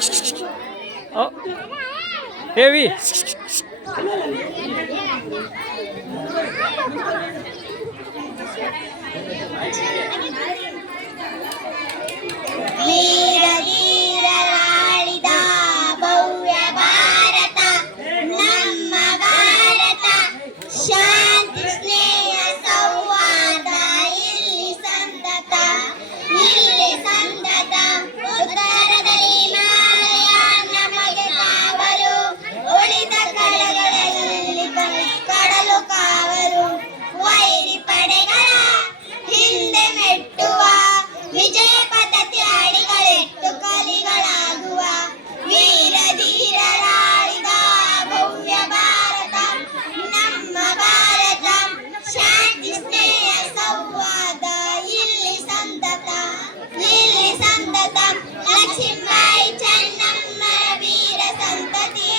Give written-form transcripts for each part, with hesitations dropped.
Oh, heavy. ವೀರಧೀರರಾಳಿದ ಭವ್ಯ ಭಾರತ ನಮ್ಮ ಭಾರತ. ಶಾಂತಿ ಸ್ನೇಹ ಸೌಹಾರ್ದ ಇಲ್ಲಿ ಸಂತತ, ಇಲ್ಲಿ ಸಂತತ. ಉತ್ತರದಲ್ಲಿ ಹಿಮಾಲಯ ನಮಗೆ ಕಾವಲು, ಉಳಿದ ಕಡೆಗಳಲ್ಲಿ ಕಡಲು ಕಾವಲು. ವೈರಿ ಪಡೆಗಳ ಹಿಂದೆ ಮೆಟ್ಟುವ, ವಿಜಯ ಪದ್ಧತಿ ಅಡಿಗಳೆಟ್ಟು ಕಲಿಗಳಾಗುವ. ವೀರ ಧೀರರಾಳಿದ ಭವ್ಯ ಭಾರತ ನಮ್ಮ ಭಾರತ. ಶಾಂತಿ ಸ್ನೇಹ ಸೌಹಾರ್ದ ಇಲ್ಲಿ ಸಂತತ, ಇಲ್ಲಿ ಸಂತತ. ಲಕ್ಷ್ಮೀಬಾಯಿ ಚೆನ್ನಮ್ಮರ ವೀರ ಸಂತತಿ,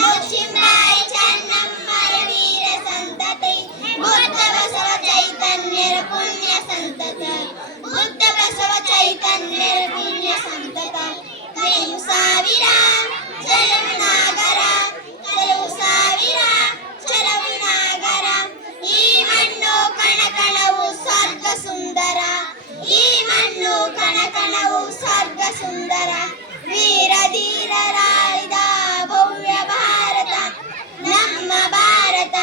ಲಕ್ಷ್ಮೀಬಾಯಿ ಚೆನ್ನಮ್ಮರ ವೀರ ಸಂತತಿ. ಬುದ್ಧ ಬಸವ ಚೈತನ್ಯರ ಪುಣ್ಯ ಸಂತತ, ಬುದ್ಧ ಬಸವ ಚೈತನ್ಯರ ಪುಣ್ಯ ಸಂತತ. ಕೆಲವು ಸಾವಿರ ಚೆಲುವು ನಾಗರ, ಕೆಲವು ಸಾವಿರ ಚೆಲುವು ನಾಗರ. ಈ ಮಣ್ಣು ಕಣಕಣವು ಸ್ವರ್ಗ ಸುಂದರ, ಈ ಮಣ್ಣು ಕಣಕಣವು ಸ್ವರ್ಗ ಸುಂದರ. ವೀರ ಧೀರರಾಳಿದ ಭವ್ಯ ಭಾರತ ನಮ್ಮ ಭಾರತ.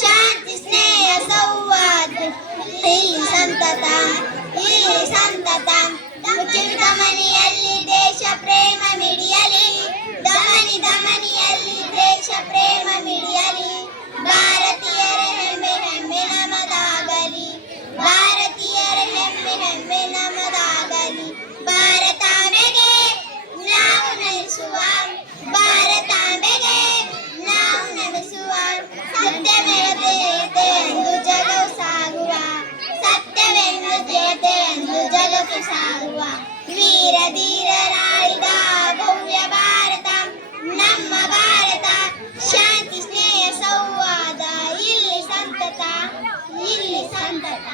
ಶಾಂತಿ ಸ್ನೇಹ ಸೌಹಾರ್ದ ಇಲ್ಲಿ ಸಂತತ, ಇಲ್ಲಿ ಸಂತತ. ಮುಚ್ಚಿದ ಮನೆಯಲ್ಲಿ ದೇಶ ಪ್ರೇಮ ಮಿಡಿಯಲಿ, ದಮನಿ ದಮನಿಯಲ್ಲಿ ದೇಶ ಪ್ರೇಮ ಮಿಡಿಯಲಿ. ಭಾರತೀಯರ ಹೆಮ್ಮೆ ಹೆಮ್ಮೆ ನಮದಾಗಲಿ, ಭಾರತೀಯರ ಹೆಮ್ಮೆ ಹೆಮ್ಮೆ ನಮದಾಗಲಿ. ಭಾರತಾಂಬೆಗೆ ನಾವು ನಮಿಸುವ, ಭಾರತಾಂಬೆಗೆ ನಾವು ನಮಿಸುವ. ಸತ್ಯಮೇವ ಜಯತೆ ಎಂದು ಜಗವು ಸಾಗುವ, ಸತ್ಯವೆಂದು ಜಯತೆ ಎಂದು ಜಗತ್ತು ಸಾಗುವ. ವೀರ ಧೀರರಾಳಿದ ಭವ್ಯ ಭಾರತ ನಮ್ಮ ಭಾರತ. ಶಾಂತಿ ಸ್ನೇಹ ಸೌಹಾರ್ದ ಇಲ್ಲಿ ಸಂತತ, ಇಲ್ಲಿ ಸಂತತ.